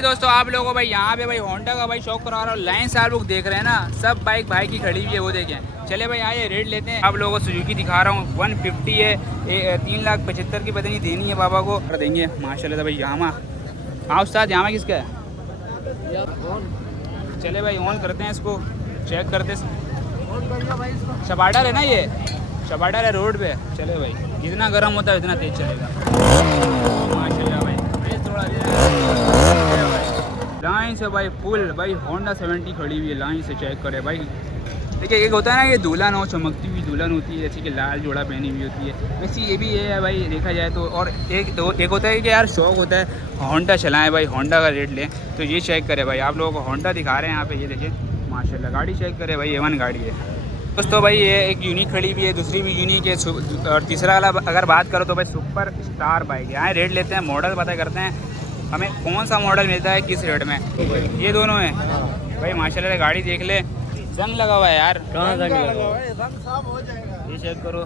दोस्तों आप लोगों को भाई यहाँ पे भाई होंडा का भाई शौक करा रहा हूँ। लाइन से आप लोग देख रहे हैं ना, सब बाइक भाई की खड़ी हुई है, वो देखें। चले भाई आइए रेट लेते हैं। आप लोगों को सुजुकी दिखा रहा हूँ, 150 है, 3,75,000 की पता नहीं देनी है बाबा को, देंगे माशाल्लाह। भाई यामा, हाँ उस्ताद यामा किसका है? चले भाई ऑन करते हैं इसको, चेक करते हैं। शबाडर है ना ये, शबाडर है रोड पे। चले भाई जितना गर्म होता है उतना तेज चलेगा माशाल्लाह। भाई थोड़ा लाइन से भाई फुल भाई होंडा 70 खड़ी हुई है, लाइन से चेक करे भाई। देखिए एक होता है ना ये दुल्हन हो, चमकती हुई दुल्हन होती है, जैसे कि लाल जोड़ा पहनी हुई होती है, वैसे ये भी है भाई देखा जाए तो। और एक होता है कि यार शौक होता है होंडा चलाएं भाई, होंडा का रेट लें, तो ये चेक करे भाई। आप लोगों को होंडा दिखा रहे हैं यहाँ पे, ये देखिए माशाल्लाह। गाड़ी चेक करे भाई, A1 गाड़ी है दोस्तों। भाई ये एक यूनिक खड़ी हुई है, दूसरी भी यूनिक है, और तीसरा वाला अगर बात करो तो भाई सुपर स्टार बाइक है। यहाँ रेट लेते हैं, मॉडल पता करते हैं हमें कौन सा मॉडल मिलता है किस रेट में। ये दोनों हैं भाई माशाल्लाह। गाड़ी देख ले, जंग लगा हुआ है यार। कहाँ जंग लगा हुआ है? रंग साफ हो जाएगा, ये चेक करो,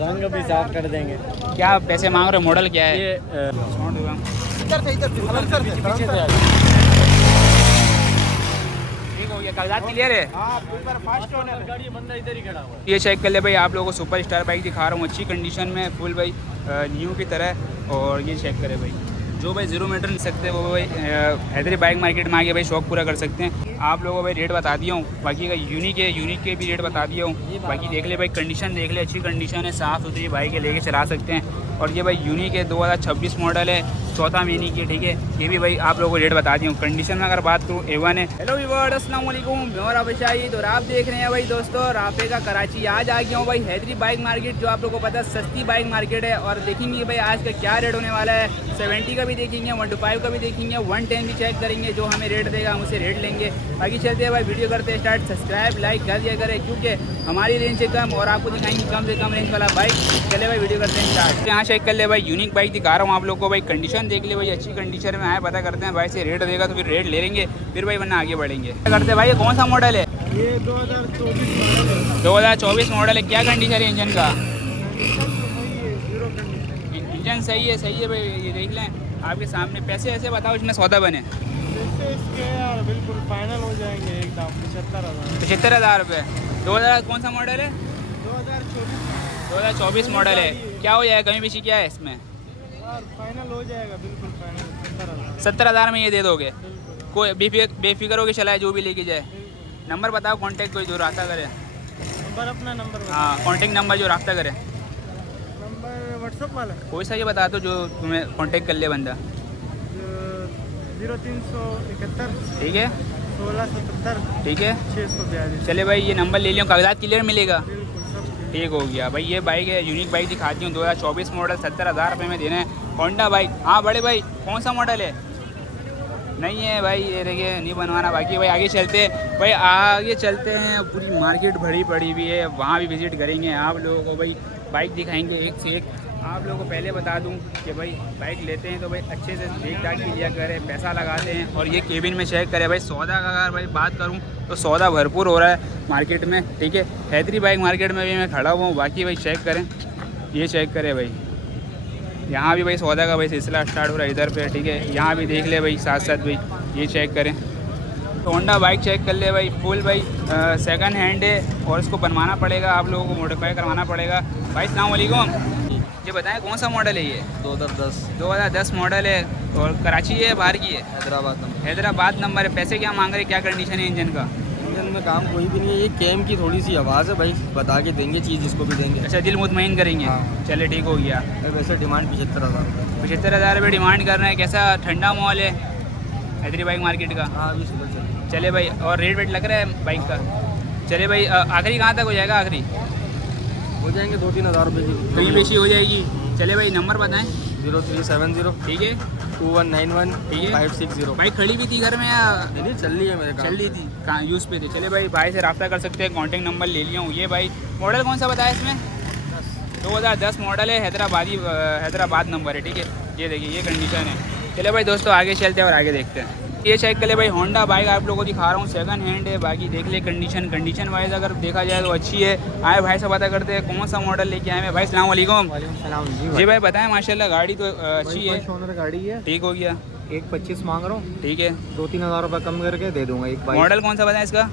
रंग भी साफ कर देंगे। क्या पैसे मांग रहे हो? मॉडल क्या है ये? ठीक हो गया, कागजात क्लियर है? गाड़ी बंदा इधर ही खड़ा हुआ है। ये चेक कर ले भाई। आप लोगों को सुपर स्टार बाइक दिखा रहा हूँ, अच्छी कंडीशन में, फुल भाई न्यू की तरह। और ये चेक करे भाई, जो भाई 0 मीटर नहीं सकते वो भाई हैदरी बाइक मार्केट में आके भाई शौक पूरा कर सकते हैं। आप लोगों को भाई रेट बता दिया हूँ, बाकी का यूनिक है, यूनिक के भी रेट बता दिया हूँ। बाकी देख ले भाई, कंडीशन देख ले, अच्छी कंडीशन है, साफ़ सुथरी बाइक है, लेके चला सकते हैं। और ये भाई यूनिक है, 2026 मॉडल है, 4था महीने की, ठीक है। ये भी भाई आप लोगों को रेट बता दिया हूँ। कंडीशन में अगर बात करूँ A1 है। हेलो व्यूअर्स, अस्सलाम वालेकुम, मैं और राफे शाहिद, और आप देख रहे हैं भाई दोस्तों राफे का कराची। आज आ गया हूँ भाई हैदरी बाइक मार्केट, जो आप लोगों को पता है सस्ती बाइक मार्केट है। और देखेंगे भाई आज का क्या रेट होने वाला है। 70 का भी देखेंगे, 125 का भी देखेंगे, 110 भी चेक करेंगे। जो हमें रेट देगा हम उसे रेट लेंगे। बाकी चलते हैं भाई, वीडियो करते हैं स्टार्ट। सब्सक्राइब लाइक कर दिया करें, क्योंकि हमारी रेंज से कम और आपको दिखाएंगे कम से कम रेंज वाला बाइक। चले भाई वीडियो करते हैं स्टार्ट। यहाँ चेक कर ले भाई, यूनिक बाइक दिखा रहा हूँ आप लोग को भाई। कंडीशन देख ले भाई, अच्छी कंडीशन में आए, पता करते हैं भाई से रेट देगा तो फिर रेट ले लेंगे, फिर भाई वरना आगे बढ़ेंगे। क्या करते हैं भाई, ये कौन सा मॉडल है? ये 2024 मॉडल है। क्या कंडीशन है इंजन का? इंजन सही है, सही है भाई। ये देख लें आपके सामने। पैसे ऐसे बताओ इसमें सौदा बने। इसके यार बिल्कुल फाइनल हो जाएंगे एकदम 75,000 रुपये। 2000 कौन सा मॉडल है? 2024 मॉडल है। क्या हो जाएगा, कमी बेची क्या है इसमें? फाइनल हो जाएगा, बिल्कुल फाइनल 70,000 में ये दे दोगे? कोई बेफिक्र होकर चलाए, जो भी लेके जाए। नंबर बताओ कॉन्टेक्ट, कोई जो रास्ता करे। नंबर अपना नंबर, हाँ कॉन्टेक्ट नंबर जो रास्ता करे, नंबर व्हाट्सअप वाला कोई सा ये बता दो जो तुम्हें कॉन्टेक्ट कर ले बंदा। 0371, ठीक है, 1677, ठीक है, 642। चले भाई ये नंबर ले लियो, कागजात क्लियर मिलेगा। बिल्कुल सब ठीक हो गया भाई। ये बाइक है, यूनिक बाइक दिखाती हूँ, 2024 मॉडल, 70,000 रुपये में देना है। Honda bike. हाँ बड़े भाई कौन सा मॉडल है? नहीं है भाई, ये देखिए नहीं बनवाना। बाकी भाई आगे चलते हैं भाई, आगे चलते हैं। पूरी मार्केट भरी पड़ी हुई है, वहाँ भी विज़िट करेंगे। आप लोगों को भाई बाइक दिखाएंगे एक से एक। आप लोगों को पहले बता दूं कि भाई बाइक लेते हैं तो भाई अच्छे से देख दाख के लिया करें, पैसा लगाते हैं। और ये केबिन में चेक करें भाई। सौदा का अगर भाई बात करूं तो सौदा भरपूर हो रहा है मार्केट में, ठीक है। हैदरी बाइक मार्केट में भी मैं खड़ा हुआ हूँ। बाकी भाई चेक करें, ये चेक करें भाई, यहाँ भी भाई सौदा का भाई सिलसिला स्टार्ट हो रहा है इधर पे, ठीक है। यहाँ भी देख ले भाई साथ साथ भाई, ये चेक करें। तो होंडा बाइक चेक कर ले भाई, फुल भाई सेकंड हैंड है, और इसको बनवाना पड़ेगा, आप लोगों को मॉडिफाई करवाना पड़ेगा। भाई अस्सलाम वालेकुम, ये बताएं कौन सा मॉडल है ये? 2010 मॉडल है, और कराची है, बाहर की है? हैदराबाद नंबर है। पैसे क्या मांग रहे, क्या कंडीशन है इंजन का? इंजन में काम कोई भी नहीं है, ये कैम की थोड़ी सी आवाज़ है भाई, बता के देंगे चीज़, जिसको भी देंगे। अच्छा दिल मुतमईन करेंगे। हाँ। चले ठीक हो गया। वैसे डिमांड 75,000 रुपये। 75,000 रुपये डिमांड कर रहे हैं। कैसा ठंडा माहौल है हैदरी बाइक मार्केट का? हाँ अभी सुबह चलिए। चले भाई, और रेट वेट लग रहा है बाइक का? चले भाई आखिरी कहाँ तक हो जाएगा? आखिरी हो जाएंगे 2-3 हज़ार रुपये की, कहीं बेची हो जाएगी। चले भाई नंबर बताएं। 0370, ठीक है, 2191, ठीक है। 560। बाइक खड़ी भी थी घर में या नहीं चल रही है मेरे काम। चल रही थी? कहाँ यूज़ पे थी? चले भाई, भाई से रब्ता कर सकते हैं, कॉन्टेक्ट नंबर ले लिया हूँ। ये भाई मॉडल कौन सा बताया इसमें? 2010 मॉडल है, हैदराबाद नंबर है, ठीक है। ये देखिए ये कंडीशन है। चले भाई दोस्तों आगे चलते हैं और आगे देखते हैं। ये चेक कर ले भाई, होंडा बाइक आप लोगों को दिखा रहा हूँ, सेकंड हैंड है। बाकी देख ले कंडीशन वाइज अगर देखा जाए तो अच्छी है। आए भाई से पता करते हैं कौन सा मॉडल लेके आए हैं। भाई अस्सलाम वालेकुम। वालेकुम सलाम जी भाई बताएं। माशाल्लाह गाड़ी तो अच्छी है, ओनर गाड़ी है। ठीक हो गया। 1 25 मांग रहा हूँ, ठीक है। 2-3 हज़ार रुपये कम करके दे दूंगा। एक 22 मॉडल कौन सा बताएं इसका?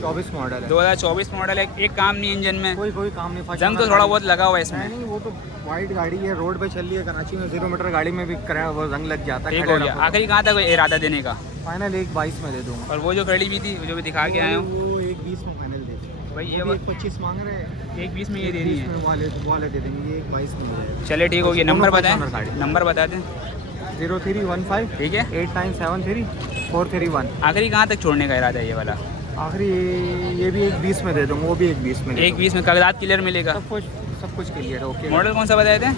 24 मॉडल है। 2024 मॉडल है। एक काम नहीं इंजन में, कोई काम नहीं, फंसा जंग तो थोड़ा बहुत लगा हुआ है इसमें। नहीं, वो तो वाइट गाड़ी है, रोड पे चल रही है। कराची में 0 मीटर गाड़ी में भी वो रंग लग जाता है। ठीक हो गया। आखिरी कहाँ तक इरादा देने का? फाइनल 1 22 में दे दूंगा। और वो जो खड़ी हुई थी, जो भी दिखा के आए हूँ, वो 1 20 में फाइनल दे दूंगा भाई। ये 1 25 मांग रहे हैं, 1 20 में ये दे रही है। वाले दे देंगे, ये 1 22 में मिलेगा। चले ठीक हो गया। नंबर बताएं, गाड़ी नंबर बता दें। 0315 ठीक है। 8973 431। आखिरी कहाँ तक छोड़ने का इरादा है ये वाला? आखिरी ये भी 1 20 में दे दूंगा, वो भी 1 20 में। 1 20 में कागजात क्लियर मिलेगा? सब कुछ क्लियर है। ओके। मॉडल कौन सा बताए थे?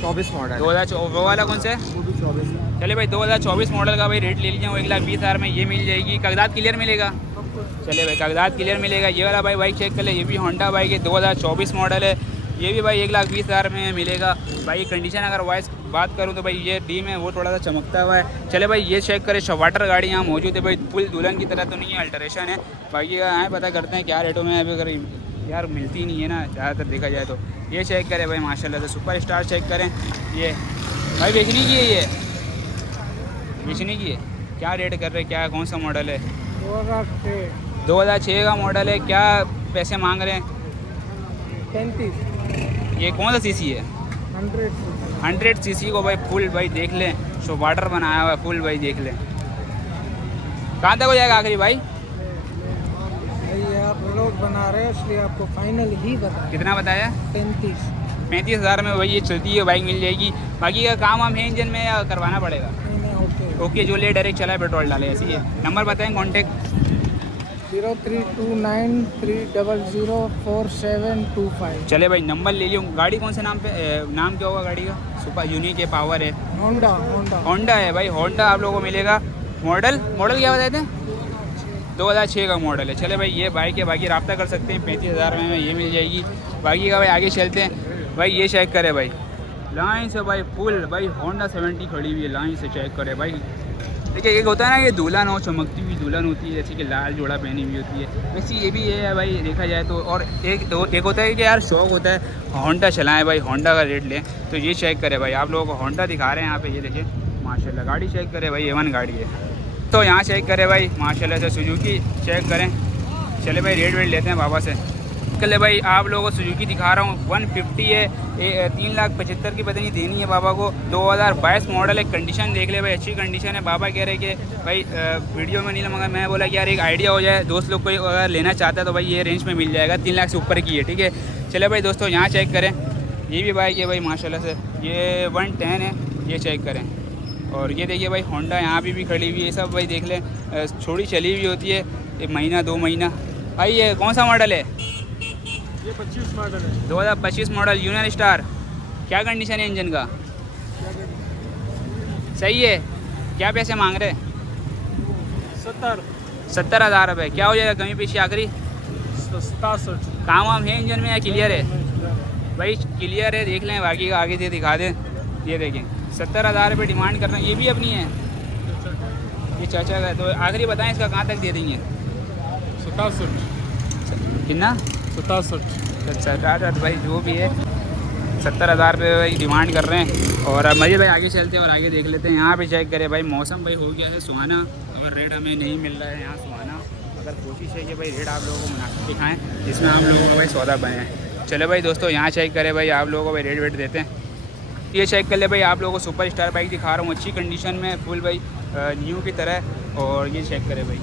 24 मॉडल। 2024 वो वाला कौन सा है? वो भी 24 है। चले भाई 2024 मॉडल का भाई रेट ले लीजिए। 1,20,000 में ये मिल जाएगी। कागजात क्लियर मिलेगा? चले भाई कागजात क्लियर मिलेगा। ये वाला भाई बाइक चेक कर ले, ये भी होंडा बाइक है, 2024 मॉडल है। ये भी भाई 1,20,000 में मिलेगा। भाई कंडीशन अगर वाइस बात करूँ तो भाई ये डी में वो थोड़ा सा चमकता हुआ है। चले भाई ये चेक करें, शवाटर गाड़ी यहाँ मौजूद है भाई। फुल दुल्हन की तरह तो नहीं है, अल्टरेशन है। बाकी आए पता करते हैं क्या रेटों में। अभी अगर यार मिलती नहीं है ना ज़्यादातर देखा जाए तो। ये चेक करें भाई माशाल्लाह से, सुपर स्टार चेक करें। ये भाई बेचने की है, ये बेचने की है। क्या रेट कर रहे, क्या कौन सा मॉडल है? 2006 का मॉडल है। क्या पैसे मांग रहे हैं? 35। ये कौन सा सीसी है? 100 सीसी को भाई फुल भाई देख लें, शो वाटर बनाया हुआ है फुल भाई देख लें। कहाँ तक हो जाएगा आखिरी भाई? आप लोग बना रहे हैं इसलिए आपको फाइनल ही बता। कितना बताया? 35,000 में भाई ये चलती है बाइक मिल जाएगी। बाकी का काम हम है इंजन में या करवाना पड़ेगा? ओके जो ले डायरेक्ट चला है पेट्रोल डाले ऐसी है। नंबर बताएं कॉन्टेक्ट। 0329304725। चले भाई नंबर ले लियो। गाड़ी कौन से नाम पे नाम क्या होगा गाड़ी का? सुपर यूनिक है, पावर है, होंडा है भाई। होंडा आप लोगों को मिलेगा। मॉडल क्या बताए थे? 2006 का मॉडल है। चले भाई ये बाइक है, बाकी रब्ता कर सकते हैं। 35,000 में ये मिल जाएगी। बाकी का भाई आगे चलते हैं। भाई ये चेक करे भाई लाइन से भाई फुल भाई होंडा 70 खड़ी हुई है। लाइन से चेक करे भाई। देखिए एक होता है ना ये दुल्हन हो, चमकती हुई दुल्हन होती है, जैसे कि लाल जोड़ा पहनी हुई होती है, वैसे ये भी है भाई देखा जाए तो। और एक होता है कि यार शौक होता है होंडा चलाएं भाई, होंडा का रेट लें। तो ये चेक करे भाई, आप लोगों को होंडा दिखा रहे हैं यहाँ पे। ये देखिए माशाल्लाह गाड़ी चेक करे भाई, A1 गाड़ी है। तो यहाँ चेक करे भाई माशाल्लाह से सुजुकी चेक करें। चले भाई रेट वेट लेते हैं बाबा से। कल भाई आप लोगों को सुजुकी दिखा रहा हूँ। 150 है, 3,75,000 की पता नहीं देनी है बाबा को। 2022 मॉडल है। कंडीशन देख ले भाई, अच्छी कंडीशन है। बाबा कह रहे कि भाई वीडियो में नहीं लगा। मैं बोला कि यार एक आइडिया हो जाए, दोस्त लोग कोई अगर लेना चाहता है तो भाई ये रेंज में मिल जाएगा। 3 लाख से ऊपर की है, ठीक है। चले भाई दोस्तों यहाँ चेक करें। ये भी बाइक है भाई माशाल्लाह से, ये 110 है। ये चेक करें। और ये देखिए भाई होंडा यहाँ भी खड़ी हुई है। सब भाई देख लें, थोड़ी चली हुई होती है, 1 महीना 2 महीना। भाई ये कौन सा मॉडल है? ये 25 मॉडल है। 2025 मॉडल यूनियन स्टार। क्या कंडीशन है इंजन का? सही है। क्या पैसे मांग रहे? 70,000 रुपये। क्या हो जाएगा कमी पेशी आखिरी? 67। काम वाम है इंजन में या क्लियर है? भाई क्लियर है, देख लें। बाकी का आगे से दिखा दें। ये देखें 70,000 रुपये डिमांड कर रहे हैं। ये भी अपनी है, ये चाचा का। तो आखिरी बताएं इसका कहाँ तक दे देंगे? 67। कितना? 67। भाई जो भी है 70,000 रुपये भाई डिमांड कर रहे हैं। और मज़े भाई आगे चलते हैं और आगे देख लेते हैं। यहाँ पे चेक करें भाई, मौसम भाई हो गया है सुहाना। अगर रेट हमें नहीं मिल रहा है यहाँ सुहाना, अगर कोशिश है कि भाई रेट आप लोगों को मुनासिब दिखाएँ जिसमें हम लोगों का भाई सौदा बने। चलो भाई दोस्तों यहाँ चेक करें भाई, आप लोगों को भाई रेट वेट देते हैं। ये चेक कर ले भाई, आप लोगों को सुपर स्टार बाइक दिखा रहा हूँ, अच्छी कंडीशन में फुल भाई न्यू की तरह। और ये चेक करें भाई,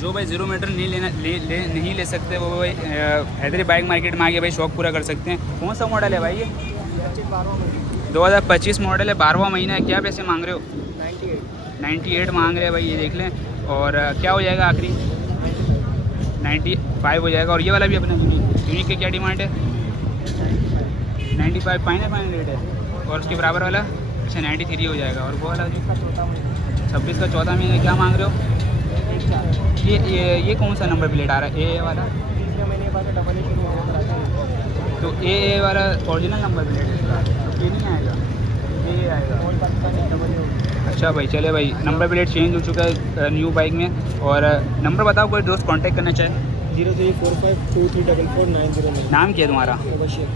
जो भाई 0 मीटर नहीं ले सकते वो भाई हैदरी बाइक मार्केट में आके भाई शौक पूरा कर सकते हैं। कौन सा मॉडल है भाई ये? 2025 मॉडल है, 12वां महीना है। क्या पैसे मांग रहे हो? 98 मांग रहे हैं भाई, ये देख लें। और क्या हो जाएगा आखिरी? 95 हो जाएगा। और ये वाला भी अपना यूनिक की क्या डिमांड है? 95 फाइनल रेट है। और उसके बराबर वाला अच्छा 93 हो जाएगा। और वो वाला 26 का 14 महीने क्या मांग रहे हो? ये कौन सा नंबर प्लेट आ रहा है? ए वाला? तो ए वाला ओरिजिनल नंबर प्लेट है इसका, तो ये नहीं आएगा, ये आएगा। अच्छा भाई चले भाई, नंबर प्लेट चेंज हो चुका है न्यू बाइक में। और नंबर बताओ कोई दोस्त कांटेक्ट करना चाहे। 0345234490। नाम क्या है तुम्हारा?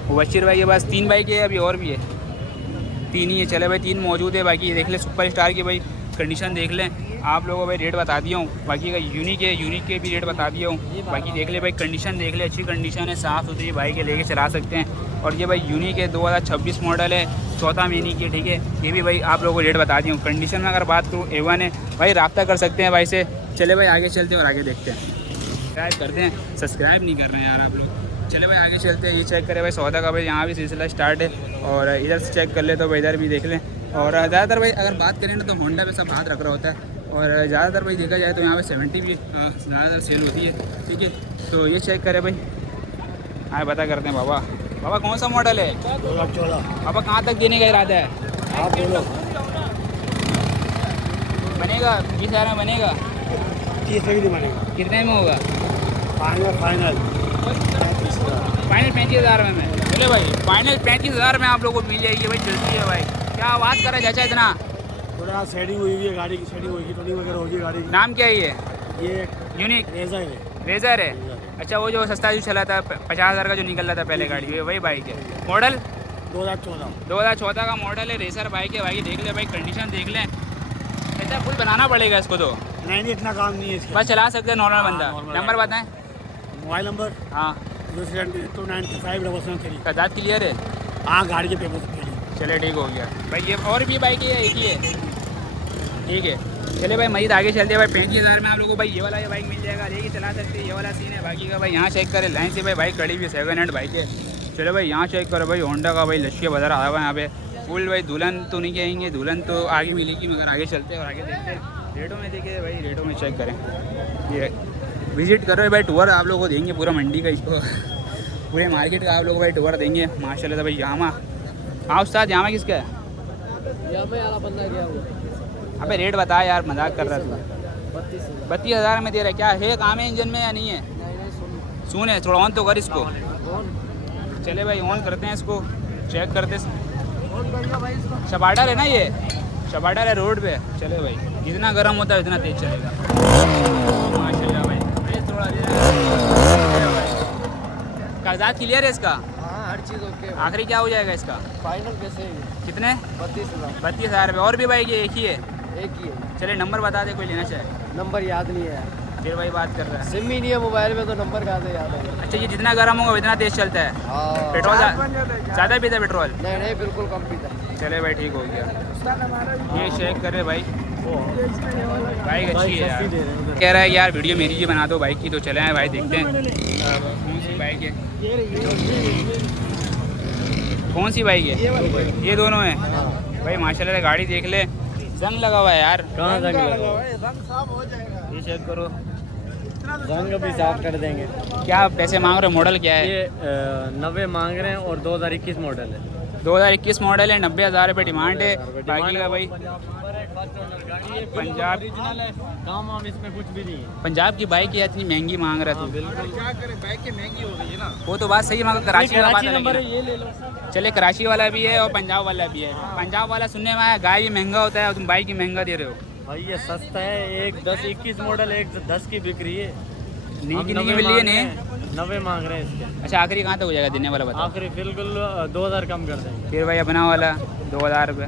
मुबशिर भाई के पास 3 बाइक है, अभी और भी है? 3 ही है। चले भाई 3 मौजूद है। बाकी ये देख ले सुपर स्टार की भाई कंडीशन देख लें। आप लोगों को भाई रेट बता दिया हूँ, बाकी का यूनिक के भी रेट बता दिया हूँ। बाकी देख ले भाई, कंडीशन देख ले, अच्छी कंडीशन है, साफ़ सुथरी, बाइक है, लेके चला सकते हैं। और ये भाई यूनिक है, 2026 मॉडल है, 4वां महीने की, ठीक है। ये भी भाई आप लोगों को रेट बता दिया हूँ। कंडीशन में अगर बात करूँ A1 है भाई, रब्ता कर सकते हैं भाई से। चले भाई आगे चलते हैं और आगे देखते हैं। सब्सक्राइब करते हैं, सब्सक्राइब नहीं कर रहे हैं यार आप लोग। चले भाई आगे चलते हैं। ये चेक करें भाई सौदा का, भाई यहाँ भी सिलसिला स्टार्ट है। और इधर से चेक कर ले तो भाई इधर भी देख लें। और ज़्यादातर भाई अगर बात करें ना तो होंडा पे सब हाथ रख रहा होता है। और ज़्यादातर भाई देखा जाए तो यहाँ पे 70 भी ज़्यादातर सेल होती है, ठीक है। तो ये चेक करें भाई, हाँ पता करते हैं। बाबा कौन सा मॉडल है? 2014। बाबा कहाँ तक देने का इरादा है? आप बोलो। बनेगा 20,000 में बनेगा? 30 नहीं बनेगा। कितने में होगा? फाइनल 35,000 में। चले भाई फाइनल 35,000 में आप लोगों को मिल जाएगी भाई, चलती है भाई। क्या आवाज़ कर रहा है चाचा इतना? थोड़ा सेटिंग हुई है, गाड़ी की सेटिंग होगी, टोनिंग वगैरह होगी गाड़ी की। नाम क्या है ये? ये यूनिक रेजर है। रेजर है। अच्छा, वो जो सस्ता जो चला था 50,000 का जो निकल रहा था पहले गाड़ी, वही बाइक है। मॉडल 2014 का मॉडल है, रेसर बाइक है भाई। देख ले भाई, कंडीशन देख लें। ऐसा फुल बनाना पड़ेगा इसको तो? नहीं इतना काम नहीं है इसका। बस चला सकते हैं नॉर्मल बंदा। नॉर्मल नंबर बताएं। मोबाइल नंबर हाँ 29577 कागजात क्लियर है? हाँ गाड़ी के पेपर से। चले ठीक हो गया भाई। ये और भी बाइक है, एक ही है, ठीक है। चले भाई मजीद आगे चलते हैं भाई। 35,000 में आप लोगों को भाई ये वाला ये बाइक मिल जाएगा, लेके चला सकते हैं। ये वाला सीन है। बाकी का भाई यहाँ चेक करें, लाइन से भाई बाइक खड़ी हुई है, 7 हैंड बाइक है। चलो भाई यहाँ चेक करो भाई, होंडा का भाई लश्या बाजार आया हुआ है यहाँ पे फुल। भाई दुल्हन तो नहीं कहेंगे, दुल्हन तो आगे मिलेगी, मगर आगे चलते हैं और आगे देखते हैं। रेटों में देखिए भाई, रेटों में चेक करें। ये विजिट करो भाई, टूर आप लोगों को देंगे पूरा मंडी का, इसको पूरे मार्केट का आप लोग भाई टूर देंगे माशाल्लाह से भाई। यामा, हाँ उस्ताद यामा किसका है? अबे रेट बता यार, मजाक कर रहा था। 32,000 में दे रहा है। क्या है, काम है इंजन में या नहीं है? सुन है, थोड़ा ऑन तो कर इसको। चले भाई ऑन करते हैं इसको, चेक करते। शबाडर है ना ये? शबाडर है रोड पे। चले भाई, जितना गर्म होता है उतना तेज चलेगा माशाल्लाह भाई। थोड़ा कागजात क्लियर है इसका? हाँ हर चीज़ ओके। आखिरी क्या हो जाएगा इसका? फाइनल कैसे? कितने? 32,000। 32,000 रुपये। और भी भाई ये एक ही है? एक ही है। चले नंबर बता दे, कोई लेना चाहे। नंबर याद नहीं है, फिर भाई बात कर रहा है। सिम ही नहीं है मोबाइल में, तो नंबर कहाँ से याद है? अच्छा, ये जितना गर्म होगा उतना तेज चलता है? हाँ। पेट्रोल ज़्यादा पीता है पेट्रोल? नहीं बिल्कुल कम पीता है। चले भाई ठीक हो गया। ये चेक करे भाई, बाइक अच्छी है यार। कह रहा है यार वीडियो मेरी ही बना दो बाइक की, तो चले हैं भाई देखते हैं कौन सी बाइक है। कौन सी बाइक है? ये दोनों है भाई माशाल्लाह। गाड़ी देख ले, जंग लगा हुआ है यार। कहाँ जंग लगा हुआ है? ये चेक करो, रंग भी साफ कर देंगे। क्या पैसे मांग रहे हो? मॉडल क्या है? ये 90 मांग रहे हैं और 2021 मॉडल है। 2021 मॉडल है, 90,000 रुपये डिमांड है। बाकी का भाई पंजाब ओरिजिनल है, काम वाम इसमें कुछ भी नहीं है। पंजाब की बाइक है, इतनी महंगी मांग रहा तू। बिल्कुल, क्या करें, बाइक की महंगी हो गई है ना। वो तो बात सही है, मगर कराची का बात नंबर अलग है, है। ये ले लो। चले कराची वाला भी है और पंजाब वाला भी है। पंजाब वाला सुनने में आया गाय भी महंगा होता है और तुम बाइक ही महंगा दे रहे हो भाई ये सस्ता है, एक 10-21 मॉडल, एक 10 की बिक रही है। नहीं की नहीं मिल रही है नहीं। 90 मांग रहे हैं इसके। अच्छा, आखिरी कहाँ तक हो जाएगा देने वाला बताओ? आखिरी बिल्कुल 2,000 कम कर देंगे। फिर भाई अपना वाला 2,000 रुपये।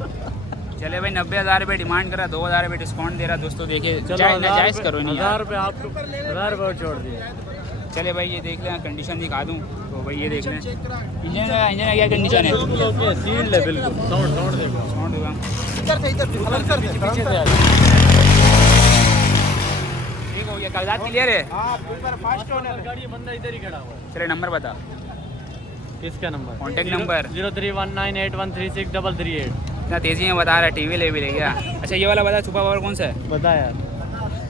चले भाई 90,000 रुपये डिमांड करा, 2,000 रुपये डिस्काउंट दे रहा। दोस्तों देखिए, जायज़ करो नहीं 1000 यार। रुपये आपको 1000 रुपये छोड़ दिए। चले भाई ये देख लें, कंडीशन दिखा दूँ तो भाई ये देख लें। इंजन का क्या कंडीशन है? सील्ड है बिल्कुल। साउंड देखो। साउंड होगा ठीक हो गया। कागजात क्लियर है? गाड़ी बंदा इधर ही खड़ा हुआ है। चले नंबर बता, किसका नंबर? Contact number 031981363338। इतना तेज़ी में बता रहा है, टीवी ले भी ले गया। अच्छा ये वाला बता, सुपर पावर कौन सा है? बता यार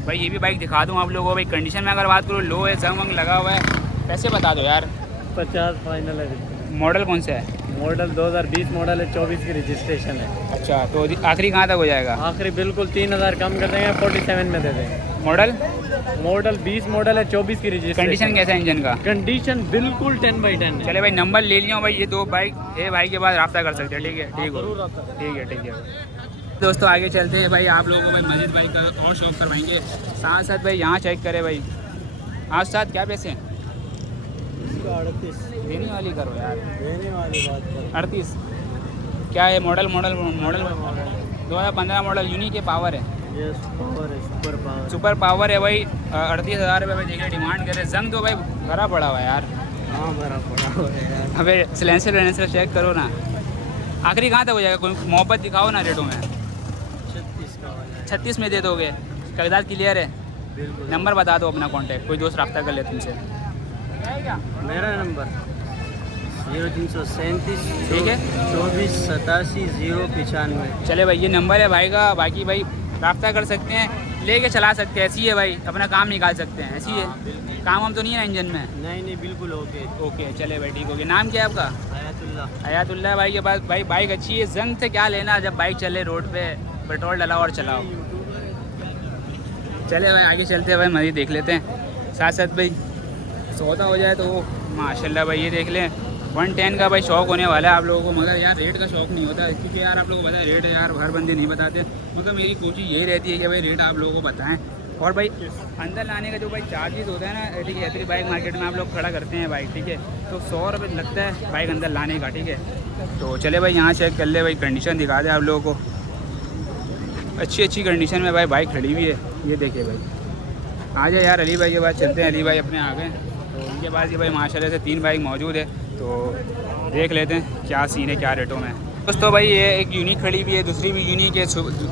भाई ये भी बाइक दिखा दूँ आप लोगों को। भाई कंडीशन में अगर बात करूँ, लो है, जंग वंग लगा हुआ है। पैसे बता दो यार। 50 फाइनल है। मॉडल कौन सा है? मॉडल 2020 मॉडल है, 24 की रजिस्ट्रेशन है। अच्छा, तो आखिरी कहाँ तक हो जाएगा? आखिरी बिल्कुल 3,000 कम कर देंगे, 47 में दे देंगे। मॉडल 20 मॉडल है, 24 की रजिस्ट्रेशन। कंडीशन कैसा है इंजन का? कंडीशन बिल्कुल 10/10 है। चले भाई नंबर ले लिया भाई। ये दो बाइक है भाई के बाद रब्ता कर सकते हैं, ठीक है? ठीक है। दोस्तों आगे चलते हैं भाई, आप लोगों को भाई मस्जिद भाई का और शौक करवाएंगे। साथ साथ भाई यहाँ चेक करें भाई। आज साथ क्या पैसे हैं? 38 देने वाली करो यार। देने वाली बात कर। 38 क्या है? मॉडल 2015 मॉडल यूनिक है, पावर है। ये सुपर है, सुपर पावर। सुपर पावर है भाई। 38,000 रुपये भाई देखिए डिमांड करे। जंग तो भाई भरा पड़ा हुआ है यार। हाँ भरा पड़ा हुआ है यार। अबे सिलेंसर वेलेंसर चेक करो ना। आखिरी कहाँ तक हो जाएगा? कोई मोहब्बत दिखाओ ना रेटों में। 36 का वाला है। 36 में दे दोगे? कागजात क्लियर है? बिल्कुल। नंबर बता दो अपना कॉन्टैक्ट, कोई दोस्त रब्ता कर ले तुमसे। मेरा नंबर 0337 ठीक है। 24 87 095। चले भाई ये नंबर है भाई का। बाकी भाई रब्ता कर सकते हैं, लेके चला सकते हैं। ऐसी है भाई, अपना काम निकाल सकते हैं। ऐसी है, काम हम तो नहीं है ना इंजन में। नहीं नहीं बिल्कुल ओके। ओके चले भाई ठीक हो गया। नाम क्या है आपका? हयातुल्ला। हयातुल्ला भाई के पास भाई बाइक अच्छी है। जंग से क्या लेना, जब बाइक चले रोड पे, पेट्रोल डलाओ और चलाओ। चले भाई आगे चलते हैं भाई, मज़ीद देख लेते हैं। साथ साथ भाई सौदा हो जाए तो माशाल्लाह भाई ये देख लें 110 का भाई शौक होने वाला है आप लोगों को। मगर यार रेट का शौक नहीं होता, क्योंकि यार आप लोगों को पता है रेट यार हर बंदे नहीं बताते। मतलब मेरी कोशिश यही रहती है कि भाई रेट आप लोगों को बताएं। और भाई अंदर लाने का जो भाई चार्जेस होता है ना, ठीक है, बाइक मार्केट में आप लोग खड़ा करते हैं बाइक, ठीक है, तो 100 रुपये लगता है बाइक अंदर लाने का, ठीक है। तो चले भाई यहाँ चेक कर ले भाई, कंडीशन दिखा दे आप लोगों को। अच्छी अच्छी कंडीशन में भाई बाइक खड़ी हुई है, ये देखिए भाई। आ जाए यार अली भाई के पास चलते हैं। अली भाई अपने आ गए, तो उनके पास ये भाई माशाल्लाह से 3 बाइक मौजूद है, तो देख लेते हैं क्या सीन है, क्या रेटों में। दोस्तों भाई ये एक यूनिक खड़ी भी है, दूसरी भी यूनिक है,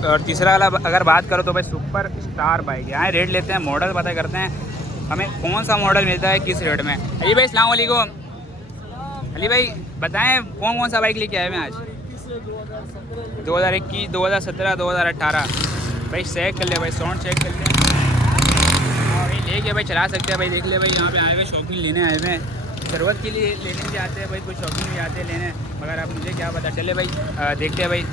और तीसरा वाला अगर बात करो तो भाई सुपर स्टार बाइक। यहाँ रेट लेते हैं, मॉडल पता करते हैं हमें कौन सा मॉडल मिलता है किस रेट में। अली भाई अस्सलाम वालेकुम। अली भाई बताएं कौन सा बाइक लेके आए हैं आज? 2021, 2017, 2018 भाई। चेक कर ले भाई, साउंड चेक कर ले। और ये लेके भाई चला सकते हैं भाई। देख ले भाई यहाँ पे आए हुए शौकीन लेने आए हुए हैं, ज़रूरत के लिए लेने भी आते हैं भाई, कुछ शौकीन भी आते हैं लेने। मगर आप मुझे क्या पता चले भाई, देखते हैं भाई।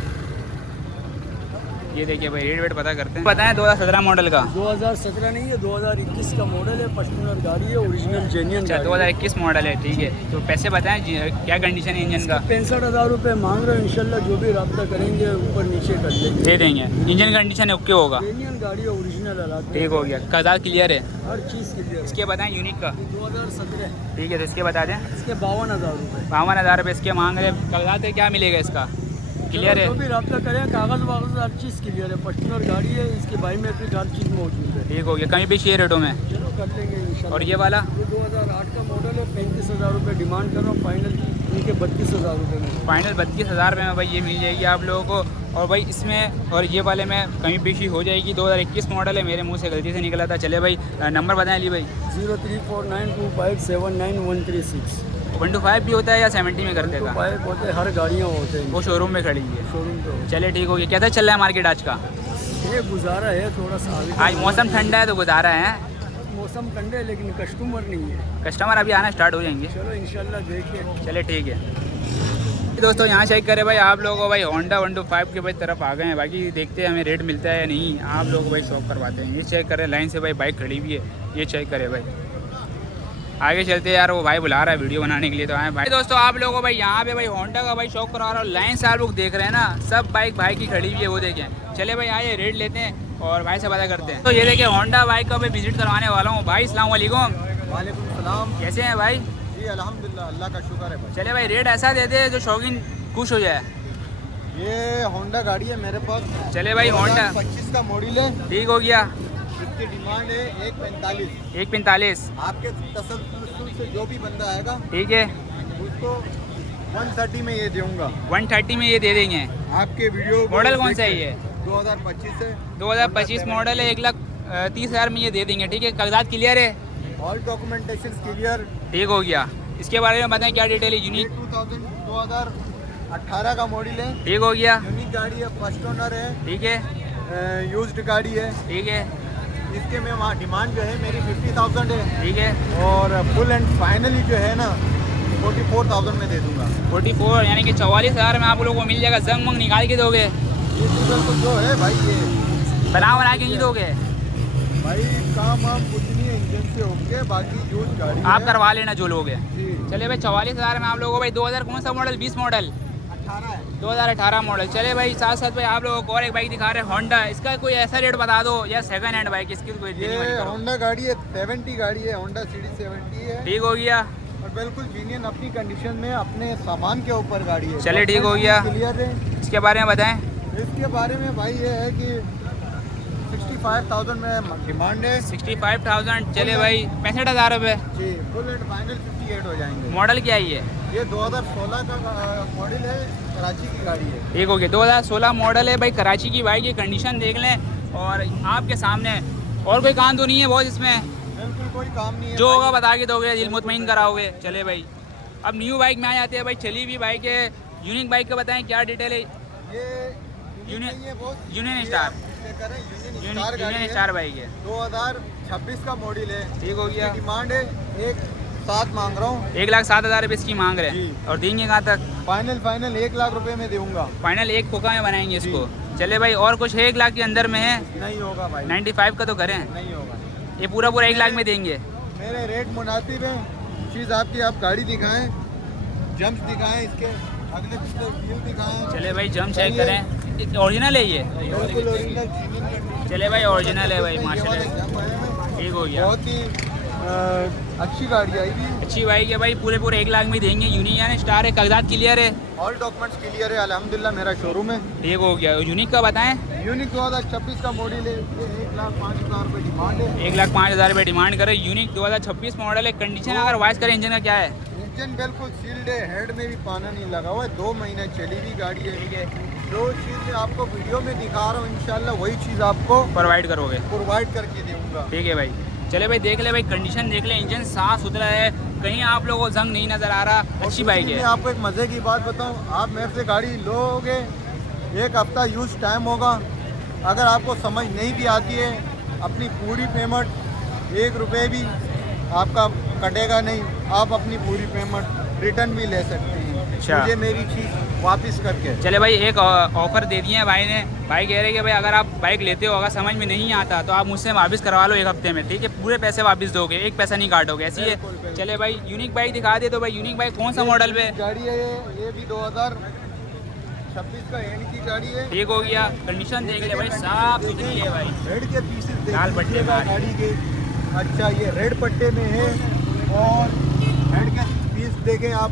ये देखिए भाई रेट वेट पता करते हैं। बताएं 2017 मॉडल का। 2017 नहीं है, 2021 का मॉडल है। फॉर्च्यूनर गाड़ी है, ओरिजिनल जेन्युइन। अच्छा 2021 मॉडल है, ठीक है। तो पैसे बताएं क्या कंडीशन है इंजन का? 65,000 रुपये मांग रहे हो। इंशाल्लाह जो भी रब्ता करेंगे ऊपर नीचे कर लेंगे, दे देंगे। इंजन कंडीशन ओके होगा? जेन्युइन गाड़ी है, ओरिजिनल हालात। ठीक हो गया, कागजात क्लियर है? हर चीज़ के लिए। इसके बताएं यूनिक का। 2017 ठीक है, तो इसके बता दें। इसके 52,000 रुपये। 52,000 रुपये इसके मांग रहे। कागजात है क्या मिलेगा इसका? क्लियर है? जो भी रब्ता करें, कागज़ वागज हर चीज़ क्लियर है। फॉर्च्यूनर गाड़ी है, इसकी बायोमेट्रिक हर चीज़ मौजूद है। ठीक हो गया, कहीं भी शेयर रेटों में। चलो कर लेंगे इंशाल्लाह। और ये वाला? ये 2008 का मॉडल है, 35,000 रुपये डिमांड कर रहा हूँ। फाइनल इनके 32,000 रुपये में। फाइनल 32,000 रुपये में भाई ये मिल जाएगी आप लोगों को। और भाई इसमें और ये वाले में कहीं पेशी हो जाएगी। 2021 मॉडल है, मेरे मुंह से गलती से निकला था। चले भाई नंबर बताएं अली भाई। 034925779136। 125 भी होता है या 70 में कर देगा? 125 होते हैं, हर गाड़ियाँ होते हैं। वो शोरूम में खड़ी है। शोरूम पे होते चले ठीक हो गया। कैसा चल रहा है मार्केट आज का? हैं। ये गुजारा है थोड़ा सा आगे। आज मौसम ठंडा है तो गुजारा है। मौसम ठंडे है लेकिन कस्टमर नहीं है। कस्टमर अभी आना स्टार्ट हो जाएंगे। चलो इंशाल्लाह देखिए। चले ठीक है दोस्तों। यहाँ चेक करें भाई आप लोगों को भाई होंडा 125 के भाई तरफ आ गए हैं। बाकी देखते हैं हमें रेट मिलता है या नहीं। आप लोगों को भाई शॉप करवाते हैं। ये चेक करें, लाइन से भाई बाइक खड़ी हुई है, ये चेक करें भाई। आगे चलते हैं यार, वो भाई बुला रहा है वीडियो बनाने के लिए, तो आए भाई। दोस्तों आप लोगों को भाई यहाँ पे भाई होंडा का भाई शौक करवा रहा हूँ। लाइन से आप लोग देख रहे हैं ना, सब बाइक भाई की खड़ी हुई है, वो देखें। चले भाई आइए रेट लेते हैं और भाई से पता करते हैं। तो ये देखिए होंडा बाइक का भाई विजिट करवाने वाला हूँ। भाई अस्सलाम वालेकुम। वालेकुम सलाम। कैसे हैं भाई? जी अल्हम्दुलिल्लाह, अल्लाह का शुक्र है भाई। चले भाई रेट ऐसा दे दे जो शौकीन खुश हो जाए। ये होंडा गाड़ी है मेरे पास। चले भाई होंडा 25 का मॉडल है। ठीक हो गया। इसकी डिमांड है 145। 145 आपके तसल्लुल से जो भी बंदा आएगा ठीक है, उसको 130 में ये दूंगा। 130 में ये दे देंगे। आपके वीडियो मॉडल कौन सा है ये? 2025 है। 2025 मॉडल है। 1,30,000 में ये दे देंगे, ठीक है। कागजात क्लियर है? All documentation clear. ठीक हो गया। इसके बारे में बताएं क्या डिटेल है? यूनिक 2018 का मॉडल है। ठीक हो गया। यूनिक गाड़ी है, फर्स्ट ओनर है, ठीक है, यूज्ड गाड़ी है। ठीक है, इसके में वहाँ डिमांड जो है मेरी 50,000 है। ठीक है। और फुल एंड फाइनली जो है ना 44,000 में दे दूंगा। 44 यानी कि 44,000 में आप लोगों को मिल जाएगा। जंग मंग निकाल के दोगे? ये तो जो है भाई, ये बना के नहीं दोगे? भाई काम वाम कुछ नहीं है, इंजन से होके बाकी यूज गाड़ी आप है। करवा लेना जो लोगे। जी चले भाई 44,000 में आप लोगों को भाई 2000 कौन सा मॉडल? 20 मॉडल 18 है। 2018 मॉडल। चले भाई साथ साथ भाई आप लोगों को और एक बाइक दिखा रहे हैं होंडा। इसका कोई ऐसा रेट बता दो, या सेकंड हैंड बाइक इसकी कोई ये होंडा गाड़ी है, 70 गाड़ी है, होंडा सीडी 70 है। ठीक हो गया। और बिल्कुल जीनियन अपनी कंडीशन में अपने सामान के ऊपर गाड़ी है। चले ठीक हो गया। क्लियर है। इसके बारे में बताएं। इसके बारे में भाई ये है कि 65,000 में डिमांड है 65,000। चले भाई 65,000 रुपये। जी। फुल एंड फाइनल 58 हो जाएंगे। मॉडल क्या है ये 2016 का मॉडल है, कराची की गाड़ी है। ठीक हो गया, 2016 मॉडल है भाई, कराची की बाइक की कंडीशन देख लें और आपके सामने। और कोई काम तो नहीं है बहुत इसमें? बिल्कुल कोई काम नहीं है। जो होगा बता के दोगे, दिल मुतमईन कराओगे। चले भाई अब न्यू बाइक में आ जाते हैं भाई, चली हुई बाइक है। यूनिक बाइक का बताएं क्या डिटेल है? ये union star, union star bike है, 2026 का मॉडल है। ठीक हो गया। डिमांड है 1,7 मांग रहा हूँ। 1,07,000 रुपये इसकी मांग रहे हैं। और देंगे कहाँ तक? फाइनल 1 लाख रुपए में दूंगा। फाइनल 1 खोखा में बनाएंगे इसको। चले भाई और कुछ 1 लाख के अंदर में है? नहीं होगा भाई। 95 का तो करें, नहीं होगा। ये पूरा 1 लाख में देंगे। मेरे रेट मुनासिब है। चीज़ आपकी, आप गाड़ी दिखाएं, जम्प्स दिखाएं, इसके अगले पिछले व्हील दिखाएं। चले भाई जम चेक करें, ओरिजिनल है ये? बिल्कुल ओरिजिनल। चले भाई ओरिजिनल है भाई, माशाल्लाह। ठीक हो गया, बहुत ही अच्छी गाड़ी आएगी। अच्छी बाइक है भाई, पूरे 1 लाख में देंगे। यूनियन स्टार है, कागजात क्लियर है, ऑल डॉक्यूमेंट्स क्लियर है अल्हम्दुलिल्लाह। मेरा शोरूम है। ठीक हो गया। यूनिक का बताएं? यूनिक 2026 का मॉडल है, 1,05,000 रुपये डिमांड है। 1,05,000 रुपये डिमांड करे। यूनिक 2026 मॉडल है। कंडीशन अगर वॉइस करें इंजन का क्या है? इंजन बिल्कुल सील्ड है, हेड में भी पाना नहीं लगा हुआ है, 2 महीने चली हुई गाड़ी है। ठीक है, जो चीज़ मैं आपको वीडियो में दिखा रहा हूँ इंशाल्लाह वही चीज़ आपको प्रोवाइड करोगे? प्रोवाइड करके दूँगा। ठीक है भाई। चले भाई देख ले भाई, कंडीशन देख ले, इंजन साफ सुथरा है, कहीं आप लोगों को जंग नहीं नज़र आ रहा। अच्छी बाइक है। मैं आपको एक मज़े की बात बताऊँ, आप मेरे से गाड़ी लोगे, 1 हफ्ता यूज़ टाइम होगा। अगर आपको समझ नहीं भी आती है, अपनी पूरी पेमेंट 1 रुपये भी आपका कटेगा नहीं, आप अपनी पूरी पेमेंट रिटर्न भी ले सकते हैं। अच्छा। मुझे मेरी चीज़ वापस करके। चले भाई एक ऑफ़र दे दिए हैं भाई ने। भाई कह रहे हैं कि भाई अगर आप बाइक लेते हो, अगर समझ में नहीं आता तो आप मुझसे वापस करवा लो 1 हफ्ते में। ठीक है, पूरे पैसे वापस दोगे, 1 पैसा नहीं काटोगे। ऐसी है। चले भाई यूनिक बाइक दिखा दे। तो भाई यूनिक बाइक कौन सा मॉडल पे? गाड़ी है ये भी 2026 का एंड की गाड़ी है। ठीक हो गया। कंडीशन देख ले भाई, साफ सुथरी है भाई। रेड के पीसेस लाल पट्टे में गाड़ी के। अच्छा, ये रेड पट्टे में है और रेड के पीस देखें आप।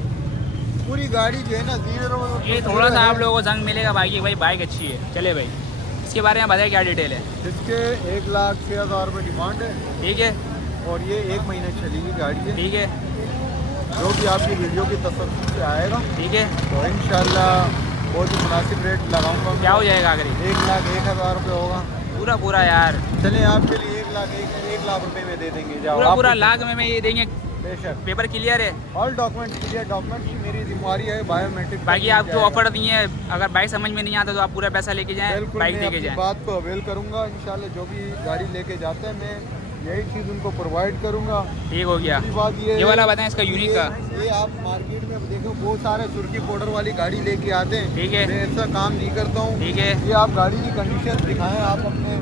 पूरी गाड़ी जो है ना 0। ये थोड़ा सा आप लोगों को जंग मिलेगा भाई की भाई बाइक अच्छी है। चले भाई इसके बारे में बताइए क्या डिटेल है? इसके 1,06,000 रुपये डिमांड है। ठीक है, और ये 1 महीने चली हुई गाड़ी है। ठीक है, जो भी आपकी वीडियो की तसव्वुर से आएगा ठीक है, तो इंशाल्लाह बहुत ही मुनासिब रेट लगाऊंगा। क्या हो जाएगा आखिरी? 1,01,000 रुपये होगा। पूरा यार, चलिए आपके लिए 1 लाख रुपये में दे देंगे। जाओ पूरा लाख में ये देंगे। बेशक। पेपर क्लियर है? All document clear. डॉक्यूमेंट की मेरी जिम्मेवारी है, बायोमेट्रिक। बाकी आप जो ऑफर दिए हैं, अगर बाइक समझ में नहीं आता तो आप पूरा पैसा लेके जाएं, बिल्कुल बाइक मैं लेके अपनी जाएं। बात को अवेल करूंगा इंशाल्लाह। जो भी गाड़ी लेके जाते हैं मैं यही चीज़ उनको प्रोवाइड करूंगा। ठीक हो गया। दूसरी बात ये वाला बताएं इसका यूनिक का। ये आप मार्केट में देखो बहुत सारे सुर्खी पाउडर वाली गाड़ी लेके आते हैं। ठीक है, मैं ऐसा काम नहीं करता हूँ। ठीक है। ये आप गाड़ी की कंडीशन दिखाएं आप अपने।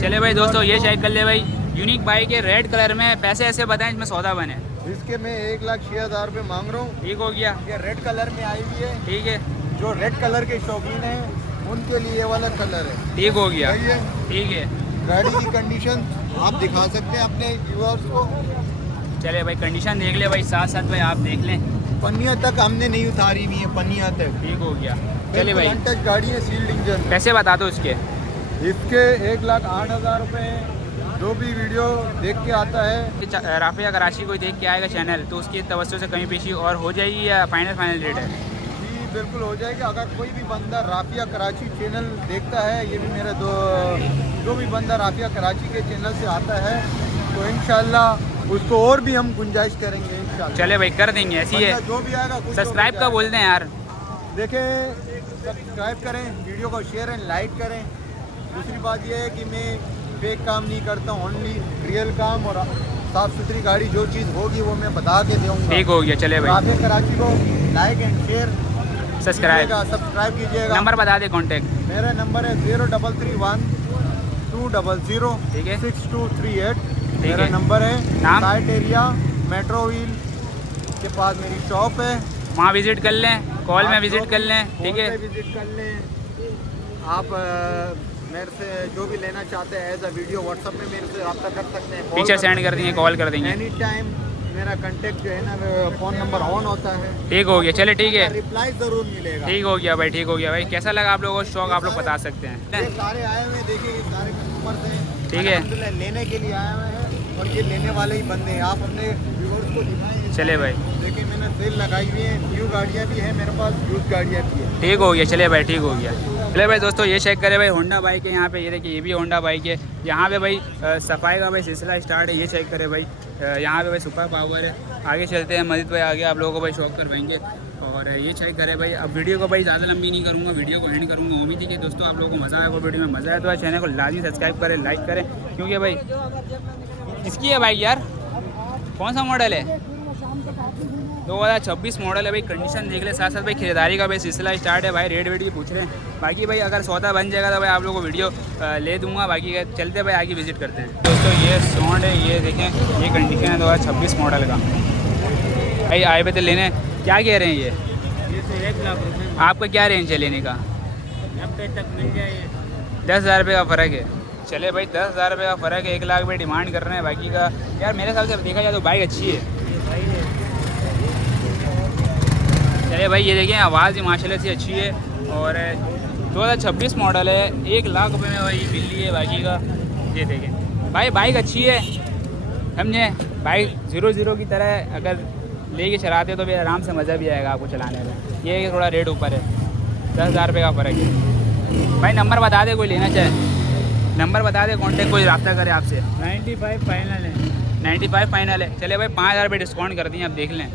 चले भाई दोस्तों ये चेक कर ले भाई, यूनिक बाइक है, रेड कलर में। पैसे ऐसे बताएं इसमें सौदा बने। इसके मैं 1,06,000 रुपये मांग रहा हूँ। ठीक हो गया। ये रेड कलर में आई हुई है। ठीक है, जो रेड कलर के शौकीन हैं उनके लिए ये वाला कलर है। ठीक हो गया। सही है। ठीक है, गाड़ी की कंडीशन आप दिखा सकते हैं अपने व्यूअर्स को। चले भाई कंडीशन देख ले भाई, साथ साथ भाई आप देख लें। पन्निया तक हमने नहीं उतारी हुई है, पन्निया तक। ठीक हो गया। चले भाई अनटच गाड़ी है, सील्ड इंजन। पैसे बता दो इसके। इसके 1,08,000 रुपये हैं। जो भी वीडियो देख के आता है, राफिया कराची कोई देख के आएगा चैनल तो उसकी तवज्जो से कमी पेशी और हो जाएगी या फाइनल रेट है? जी बिल्कुल हो जाएगी। अगर कोई भी बंदा राफिया कराची चैनल देखता है, ये भी मेरा जो भी बंदा राफिया कराची के चैनल से आता है तो इंशाल्लाह उसको और भी हम गुंजाइश करेंगे इंशाल्लाह। चले भाई कर देंगे, ऐसी है। जो भी आएगा सब्सक्राइब का बोलते हैं यार। देखें, सब्सक्राइब करें, वीडियो को शेयर एंड लाइक करें। दूसरी बात यह है कि मैं फेक काम नहीं करता हूँ, ओनली रियल काम और साफ़ सुथरी गाड़ी जो चीज़ होगी वो मैं बता के दूँगा। ठीक हो गया। चले भाई राफिया कराची को लाइक एंड शेयर सब्सक्राइब कीजिएगा। नंबर बता दे कॉन्टेक्ट। मेरा नंबर है 0331 200 ठीक है 6238। ठीक मेरा है। नंबर है। नाम? साइट एरिया मेट्रो व्हील के पास मेरी शॉप है। वहाँ विजिट कर लें, कॉल में आप विजिट जो कर भी लें। ठीक कॉल है, पे विजिट कर लें। आप मेरे से जो भी लेना चाहते हैं एज अ वीडियो व्हाट्सएप में मेरे से रब्ता कर सकते हैं। पिक्चर सेंड कर देंगे, कॉल कर देंगे। एनी टाइम मेरा कांटेक्ट जो है ना फ़ोन नंबर ऑन होता है। ठीक हो गया। चले ठीक है, रिप्लाई ज़रूर मिलेगा। ठीक हो गया भाई, ठीक हो गया भाई। कैसा लगा आप लोगों को शौक आप लोग बता सकते हैं। ये सारे आए हुए देखिए, सारे कस्टमर से ठीक है। अल्हम्दुलिल्लाह लेने के लिए आए हुए हैं और ये लेने वाले ही बंदे हैं। आप अपने व्यूअर्स को दिखाएं। चले भाई, देखिए मैंने सेल लगाई हुई है, न्यू गाड़ियाँ भी हैं मेरे पास, यूज गाड़ियाँ भी हैं। ठीक हो गया। चले भाई, ठीक हो गया। चले भाई दोस्तों, ये चेक करें भाई होंडा बाइक है यहाँ पे। ये देखिए, ये भी होंडा बाइक है। यहाँ पे भाई सफाई का भाई सिलसिला स्टार्ट है। ये चेक करें भाई, यहाँ पे भाई सुपर पावर है। आगे चलते हैं मजीद भाई, आगे आप लोगों को भाई शौक करवाएंगे। और ये चेक करें भाई। अब वीडियो को भाई ज़्यादा लंबी नहीं करूँगा, वीडियो को एंड करूँगा। उम्मीद है कि दोस्तों आप लोगों को मज़ा आएगा। वीडियो में मज़ा आया तो चैनल को लाजमी सब्सक्राइब करें, लाइक करें, क्योंकि भाई किसकी है भाई यार, कौन सा मॉडल है? 2026 मॉडल है भाई। कंडीशन देख ले, साथ साथ भाई खरीदारी का भाई सिलसिला स्टार्ट है भाई। रेट वेट भी पूछ रहे हैं। बाकी भाई अगर सौदा बन जाएगा तो भाई आप लोगों को वीडियो ले दूंगा। बाकी चलते भाई आगे विजिट करते हैं। दोस्तों ये सौंड है, ये देखें, ये कंडीशन है 2026 मॉडल का भाई। आए पे तो लेने क्या कह रहे हैं ये तो 1 लाख रुपये आपका क्या रेंज है लेने का? 90 तक मिल जाए। 10,000 रुपये का फ़र्क है। चले भाई 10,000 रुपये का फ़र्क है, 1 लाख रुपये डिमांड कर रहे हैं। बाकी का यार मेरे हिसाब से देखा जाए तो बाइक अच्छी है। चले भाई ये देखें, आवाज़ ही माशाल्लाह से अच्छी है। और 2026 मॉडल है, 1 लाख रुपये में वही बिल्ली है। बाकी का ये देखें भाई, बाइक अच्छी है, समझे। बाइक 0 की तरह अगर लेके चलाते तो भी आराम से मज़ा भी आएगा आपको चलाने में। ये थोड़ा रेट ऊपर है, 10,000 रुपये का फ़र्क है। भाई नंबर बता दे, कोई लेना चाहे नंबर बता दे, कॉन्टेक्ट कोई रब्ता करे आपसे। 95 फाइनल है। 95 फाइनल है। चले भाई 5,000 रुपये डिस्काउंट कर दिए, आप देख लें।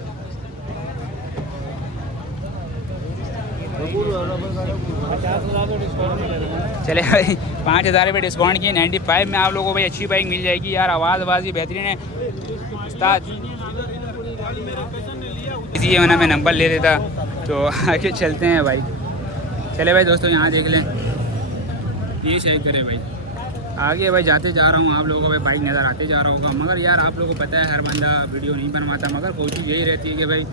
चले भाई 5,000 रुपये डिस्काउंट किए। 95 में आप लोगों को भाई अच्छी बाइक मिल जाएगी यार। आवाज़ भी बेहतरीन है उस्ताद। इसी वरना मैं नंबर ले देता। तो आगे चलते हैं भाई। चले भाई दोस्तों, यहाँ देख लें, ये चेक करें भाई। आगे भाई जाते जा रहा हूँ, आप लोगों को भाई बाइक नज़र आते जा रहा होगा। मगर यार आप लोगों को पता है हर बंदा वीडियो नहीं बनवाता, मगर कोशिश यही रहती है कि भाई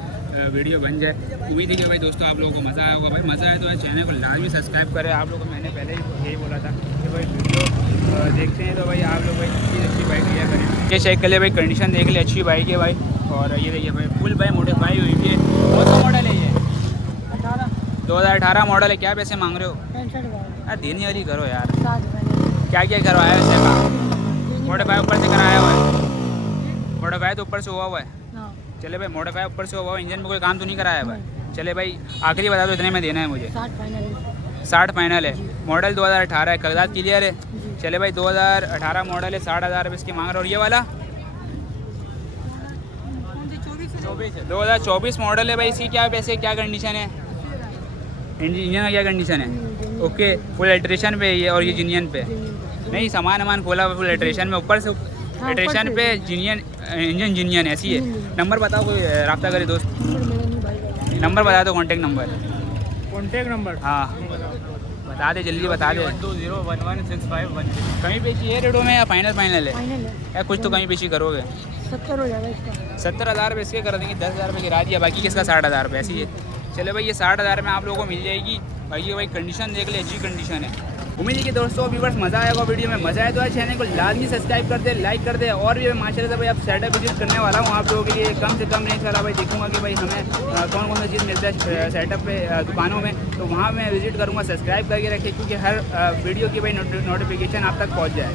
वीडियो बन जाए। उम्मीद है कि भाई दोस्तों आप लोगों को मज़ा आया होगा। भाई मज़ा आया तो चैनल को लाजमी सब्सक्राइब करें। आप लोगों को मैंने पहले ही यही बोला था कि भाई वीडियो देखते हैं तो भाई आप लोग भाई अच्छी बाइक लिया करें। ये चेक कर ले भाई, कंडीशन देख ले, अच्छी बाइक है भाई। और ये देखिए भाई, फुल भाई मॉडिफाई हुई है। कौन सा मॉडल है ये? 2018 मॉडल है। क्या पैसे मांग रहे हो? 65,000। यार देने वाली करो यार। क्या क्या करवाया है इससे का? मॉडिफाई ऊपर से कराया हुआ है? मॉडिफाई तो ऊपर से हुआ हुआ है। चले भाई, मॉडिफाई ऊपर से हुआ हुआ, इंजन में कोई काम तो नहीं कराया हुआ है। चले भाई आखिरी बता दो, इतने में देना है मुझे। 60 फाइनल है। मॉडल 2018 है, कागजात क्लियर है। चले भाई 2018 मॉडल है, 60,000 रुपये इसके मांग रहे हो। और ये वाला 2024 मॉडल है भाई। इसकी क्या पैसे, क्या कंडीशन है? इंजन का क्या कंडीशन है? ओके, फुल अल्ट्रेशन पे ये। और ये जिनियन पे नहीं, सामान खोला फुल अल्ट्रेशन में, ऊपर से अल्ट्रेशन पे जिनियन, इंजन जिनियन ऐसी है। नंबर बताओ, कोई रब्ता करे दोस्त। नंबर बता दो, कॉन्टेक्ट नंबर। हाँ बता दे, जल्दी बता दे। 120116516। कहीं पेशी है रेटों में या फाइनल है? या कुछ तो कहीं पेशी करोगे? 70 हो जाएगा इसका। 70,000 रुपये इसके कर देंगे, 10,000 रुपये गिरा दिया। बाकी किसका 60,000 रुपये ऐसी है। चले भाई ये 60,000 में आप लोगों को मिल जाएगी। बाकी भाई कंडीशन देख ले, अच्छी कंडीशन है। उम्मीद है कि दोस्तों व्यूअर्स मज़ा आएगा वीडियो में। मज़ा आए तो चैनल को लाजमी सब्सक्राइब कर दे, लाइक कर दे। और भी माशाल्लाह से भाई अब सेटअप विजिट करने वाला हूँ आप लोगों के लिए। कम से कम रेंज वाला भाई देखूँगा कि भाई हमें कौन सा चीज़ मिलता है सेटअप पे दुकानों में, तो वहाँ मैं विजिट करूँगा। सब्सक्राइब करके रखें, क्योंकि हर वीडियो की भाई नोटिफिकेशन आप तक पहुँच जाए।